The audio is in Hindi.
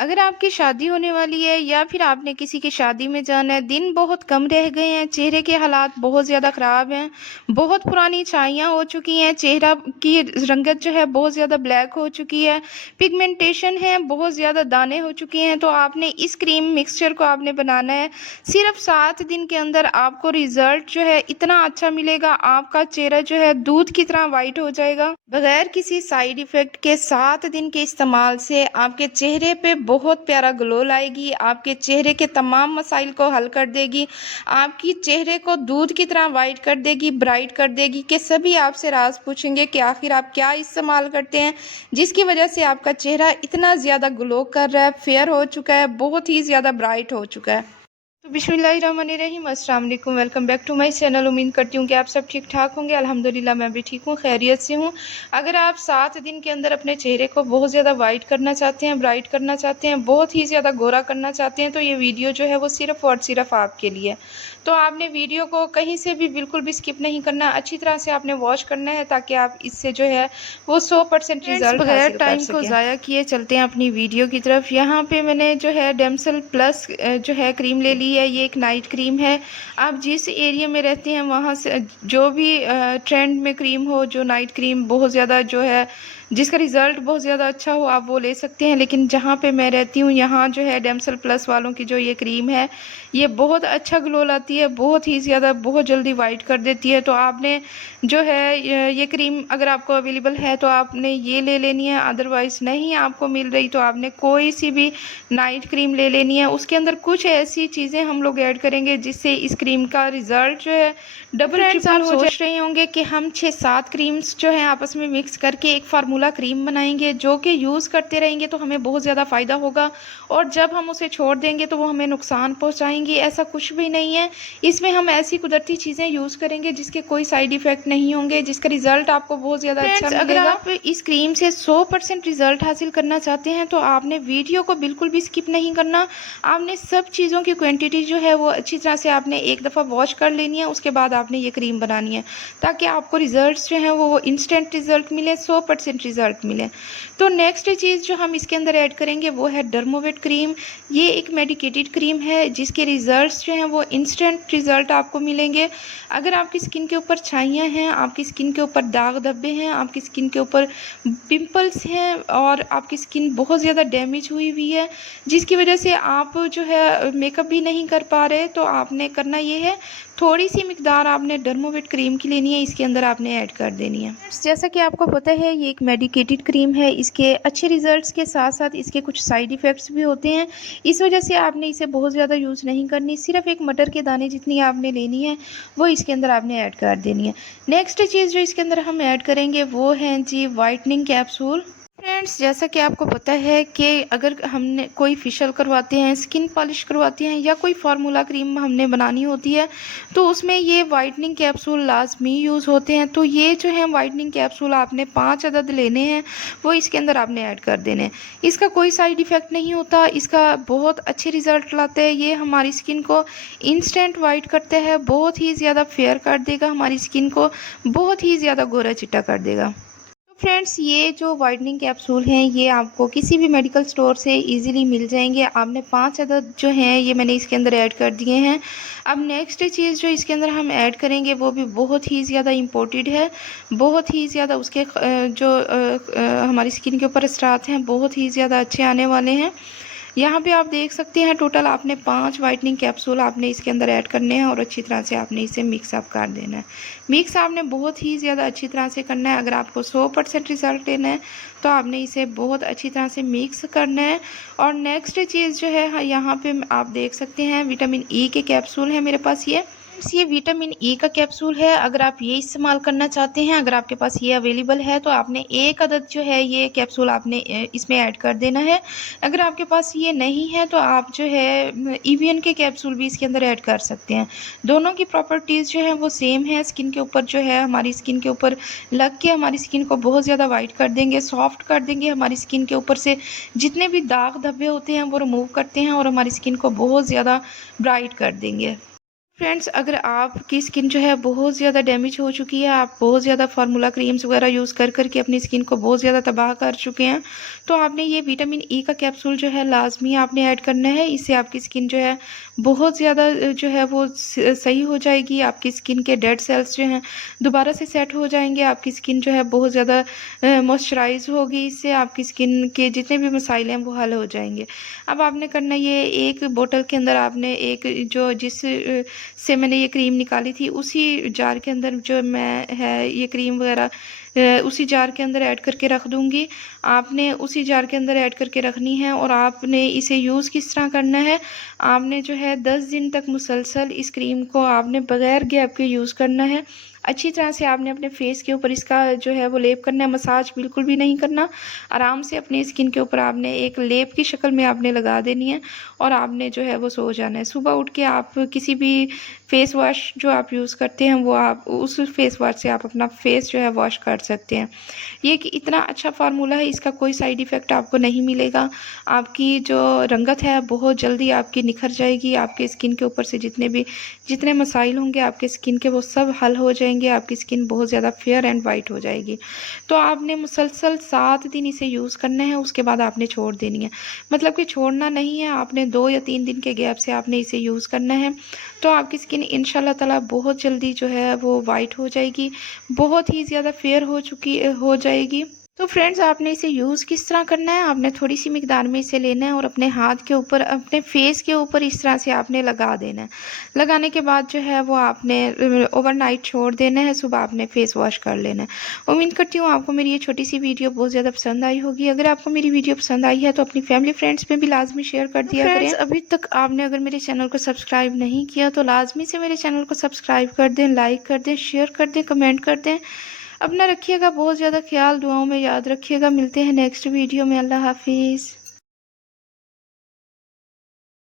अगर आपकी शादी होने वाली है या फिर आपने किसी की शादी में जाना है, दिन बहुत कम रह गए हैं, चेहरे के हालात बहुत ज़्यादा ख़राब हैं, बहुत पुरानी छाइयाँ हो चुकी हैं, चेहरा की रंगत जो है बहुत ज़्यादा ब्लैक हो चुकी है, पिगमेंटेशन है, बहुत ज़्यादा दाने हो चुके हैं, तो आपने इस क्रीम मिक्सचर को आपने बनाना है। सिर्फ 7 दिन के अंदर आपको रिज़ल्ट जो है इतना अच्छा मिलेगा, आपका चेहरा जो है दूध की तरह वाइट हो जाएगा। बगैर किसी साइड इफ़ेक्ट के 7 दिन के इस्तेमाल से आपके चेहरे पे बहुत प्यारा ग्लो लाएगी, आपके चेहरे के तमाम मसाइल को हल कर देगी, आपकी चेहरे को दूध की तरह वाइट कर देगी, ब्राइट कर देगी कि सभी आपसे राज पूछेंगे कि आखिर आप क्या इस्तेमाल करते हैं, जिसकी वजह से आपका चेहरा इतना ज़्यादा ग्लो कर रहा है, फेयर हो चुका है, बहुत ही ज़्यादा ब्राइट हो चुका है। तो बिस्मिल्लाहिर्रहमानिर्रहीम, अस्सलाम वालेकुम, welcome back to my channel. उम्मीद करती हूँ कि आप सब ठीक ठाक होंगे। अल्हम्दुलिल्लाह मैं भी ठीक हूँ, खैरियत से हूँ। अगर आप 7 दिन के अंदर अपने चेहरे को बहुत ज़्यादा वाइट करना चाहते हैं, ब्राइट करना चाहते हैं, बहुत ही ज़्यादा गोरा करना चाहते हैं, तो ये वीडियो जो है वो सिर्फ़ और सिर्फ आपके लिए। तो आपने वीडियो को कहीं से भी बिल्कुल भी स्किप नहीं करना, अच्छी तरह से आपने वॉच करना है ताकि आप इससे जो है वो 100% फ्रेंड्स, रिज़ल्ट बगैर हासिल कर टाइम को सकें। ज़ाया किए चलते हैं अपनी वीडियो की तरफ। यहाँ पे मैंने जो है डेमसल प्लस जो है क्रीम ले ली है। ये एक नाइट क्रीम है। आप जिस एरिया में रहते हैं वहाँ से जो भी ट्रेंड में क्रीम हो, जो नाइट क्रीम बहुत ज़्यादा जो है जिसका रिज़ल्ट बहुत ज़्यादा अच्छा हो, आप वो ले सकते हैं। लेकिन जहाँ पे मैं रहती हूँ यहाँ जो है डेमसल प्लस वालों की जो ये क्रीम है, ये बहुत अच्छा ग्लो लाती है, बहुत ही ज़्यादा, बहुत जल्दी वाइट कर देती है। तो आपने जो है ये क्रीम अगर आपको अवेलेबल है तो आपने ये ले लेनी है, अदरवाइज़ नहीं आपको मिल रही तो आपने कोई सी भी नाइट क्रीम ले लेनी है। उसके अंदर कुछ ऐसी चीज़ें हम लोग ऐड करेंगे जिससे इस क्रीम का रिज़ल्ट जो है डबल फ्रेंड्स, ट्रिपल आप हो जाए। सोच रहे होंगे कि हम 6-7 क्रीम्स जो हैं आपस में मिक्स करके एक फार्मूला क्रीम बनाएंगे जो कि यूज़ करते रहेंगे तो हमें बहुत ज़्यादा फ़ायदा होगा, और जब हम उसे छोड़ देंगे तो वो हमें नुकसान पहुंचाएंगी। ऐसा कुछ भी नहीं है। इसमें हम ऐसी कुदरती चीज़ें यूज़ करेंगे जिसके कोई साइड इफ़ेक्ट नहीं होंगे, जिसका रिज़ल्ट आपको बहुत ज़्यादा अच्छा फ्रेंड्स, अगर मिलेगा। आप इस क्रीम से 100% रिज़ल्ट हासिल करना चाहते हैं तो आपने वीडियो को बिल्कुल भी स्किप नहीं करना। आपने सब चीज़ों की क्वांटिटी जो है वो अच्छी तरह से आपने एक दफ़ा वॉश कर लेनी है, उसके बाद आपने ये क्रीम बनानी है ताकि आपको रिज़ल्ट्स जो हैं वो इंस्टेंट रिज़ल्ट मिले, 100% रिज़ल्ट मिले। तो नेक्स्ट चीज़ जो हम इसके अंदर ऐड करेंगे वो है डर्मोवेट क्रीम। ये एक मेडिकेटेड क्रीम है जिसके रिज़ल्ट्स जो हैं वो इंस्टेंट रिज़ल्ट आपको मिलेंगे। अगर आपकी स्किन के ऊपर छाइयाँ हैं, आपकी स्किन के ऊपर दाग धब्बे हैं, आपकी स्किन के ऊपर पिंपल्स हैं और आपकी स्किन बहुत ज़्यादा डैमेज हुई हुई है, जिसकी वजह से आप जो है मेकअप भी नहीं कर पा रहे, तो आपने करना ये है, थोड़ी सी मिकदार आपने डर्मोवेट क्रीम की लेनी है, इसके अंदर आपने ऐड कर देनी है। फ्रेंड्स, जैसा कि आपको पता है ये एक मेडिकेटेड क्रीम है। इसके अच्छे रिजल्ट्स के साथ साथ इसके कुछ साइड इफ़ेक्ट्स भी होते हैं। इस वजह से आपने इसे बहुत ज़्यादा यूज़ नहीं करनी। सिर्फ एक मटर के दाने जितनी आपने लेनी है वो इसके अंदर आपने ऐड कर देनी है। नेक्स्ट चीज़ जो इसके अंदर हम ऐड करेंगे वो है जी वाइटनिंग कैप्सूल। फ्रेंड्स, जैसा कि आपको पता है कि अगर हमने कोई फेशियल करवाते हैं, स्किन पॉलिश करवाते हैं या कोई फार्मूला क्रीम हमने बनानी होती है तो उसमें ये वाइटनिंग कैप्सूल लाजमी यूज़ होते हैं। तो ये जो है वाइटनिंग कैप्सूल आपने 5 अदद लेने हैं, वो इसके अंदर आपने ऐड कर देने हैं। इसका कोई साइड इफ़ेक्ट नहीं होता, इसका बहुत अच्छे रिज़ल्ट लाता है। ये हमारी स्किन को इंस्टेंट वाइट करता है, बहुत ही ज़्यादा फेयर कर देगा, हमारी स्किन को बहुत ही ज़्यादा गोरा चिट्टा कर देगा। फ्रेंड्स, ये जो वाइटनिंग कैप्सूल हैं ये आपको किसी भी मेडिकल स्टोर से इजीली मिल जाएंगे। आपने 5 अदद जो हैं ये मैंने इसके अंदर ऐड कर दिए हैं। अब नेक्स्ट चीज़ जो इसके अंदर हम ऐड करेंगे वो भी बहुत ही ज़्यादा इम्पोर्टेंट है, बहुत ही ज़्यादा उसके जो हमारी स्किन के ऊपर असरात हैं बहुत ही ज़्यादा अच्छे आने वाले हैं। यहाँ पे आप देख सकते हैं टोटल आपने 5 वाइटनिंग कैप्सूल आपने इसके अंदर ऐड करने हैं और अच्छी तरह से आपने इसे मिक्स अप कर देना है। मिक्स आपने बहुत ही ज़्यादा अच्छी तरह से करना है। अगर आपको 100% रिज़ल्ट लेना है तो आपने इसे बहुत अच्छी तरह से मिक्स करना है। और नेक्स्ट चीज़ जो है यहाँ पे आप देख सकते हैं विटामिन ई के कैप्सूल हैं मेरे पास ये विटामिन ई का कैप्सूल है। अगर आप ये इस्तेमाल करना चाहते हैं, अगर आपके पास ये अवेलेबल है तो आपने एक अदद जो है ये कैप्सूल आपने इसमें ऐड कर देना है। अगर आपके पास ये नहीं है तो आप जो है ईवीएन के कैप्सूल भी इसके अंदर ऐड कर सकते हैं। दोनों की प्रॉपर्टीज़ जो है वो सेम है। स्किन के ऊपर जो है हमारी स्किन के ऊपर लग के हमारी स्किन को बहुत ज़्यादा वाइट कर देंगे, सॉफ्ट कर देंगे, हमारी स्किन के ऊपर से जितने भी दाग धब्बे होते हैं वो रिमूव करते हैं और हमारी स्किन को बहुत ज़्यादा ब्राइट कर देंगे। फ्रेंड्स, अगर आपकी स्किन जो है बहुत ज़्यादा डैमेज हो चुकी है, आप बहुत ज़्यादा फार्मूला क्रीम्स वगैरह यूज़ कर कर के अपनी स्किन को बहुत ज़्यादा तबाह कर चुके हैं, तो आपने ये विटामिन ई का कैप्सूल जो है लाज़मी आपने ऐड करना है। इससे आपकी स्किन जो है बहुत ज़्यादा जो है वो सही हो जाएगी। आपकी स्किन के डेड सेल्स जो हैं दोबारा से सेट हो जाएंगे। आपकी स्किन जो है बहुत ज़्यादा मॉइस्चराइज होगी। इससे आपकी स्किन के जितने भी मसाइल हैं वो हल हो जाएंगे। अब आपने करना ये, एक बोतल के अंदर आपने एक जो जिस से मैंने ये क्रीम निकाली थी उसी जार के अंदर जो मैं है ये क्रीम वगैरह उसी जार के अंदर ऐड करके रख दूँगी। आपने उसी जार के अंदर ऐड करके रखनी है और आपने इसे यूज़ किस तरह करना है, आपने जो है 10 दिन तक मुसलसल इस क्रीम को आपने बगैर गैप के यूज़ करना है। अच्छी तरह से आपने अपने फेस के ऊपर इसका जो है वो लेप करना है, मसाज बिल्कुल भी नहीं करना। आराम से अपनी स्किन के ऊपर आपने एक लेप की शक्ल में आपने लगा देनी है और आपने जो है वो सो जाना है। सुबह उठ के आप किसी भी फेस वॉश जो आप यूज़ करते हैं वो आप उस फेस वॉश से आप अपना फेस जो है वॉश कर सकते हैं। ये कि इतना अच्छा फार्मूला है, इसका कोई साइड इफ़ेक्ट आपको नहीं मिलेगा। आपकी जो रंगत है बहुत जल्दी आपकी निखर जाएगी। आपके स्किन के ऊपर से जितने मसाइल होंगे आपके स्किन के वो सब हल हो जाएंगे। आपकी स्किन बहुत ज़्यादा फेयर एंड वाइट हो जाएगी। तो आपने मुसलसल 7 दिन इसे यूज़ करना है, उसके बाद आपने छोड़ देनी है। मतलब कि छोड़ना नहीं है, आपने 2 या 3 दिन के गैप से आपने इसे यूज़ करना है। तो आपकी स्किन इंशाल्लाह ताला बहुत जल्दी जो है वो वाइट हो जाएगी, बहुत ही ज़्यादा फेयर हो जाएगी। तो फ्रेंड्स, आपने इसे यूज़ किस तरह करना है, आपने थोड़ी सी मिकदार में इसे लेना है और अपने हाथ के ऊपर, अपने फेस के ऊपर इस तरह से आपने लगा देना है। लगाने के बाद जो है वो आपने ओवरनाइट छोड़ देना है, सुबह आपने फेस वॉश कर लेना है। उम्मीद करती हूँ आपको मेरी ये छोटी सी वीडियो बहुत ज़्यादा पसंद आई होगी। अगर आपको मेरी वीडियो पसंद आई है तो अपनी फैमिली फ्रेंड्स में भी लाजमी शेयर कर दिया करें। फ्रेंड्स, अभी तक आपने अगर मेरे चैनल को सब्सक्राइब नहीं किया तो लाजमी से मेरे चैनल को सब्सक्राइब कर दें, लाइक कर दें, शेयर कर दें, कमेंट कर दें। अपना रखिएगा बहुत ज़्यादा ख्याल, दुआओं में याद रखिएगा। मिलते हैं नेक्स्ट वीडियो में। अल्लाह हाफिज़।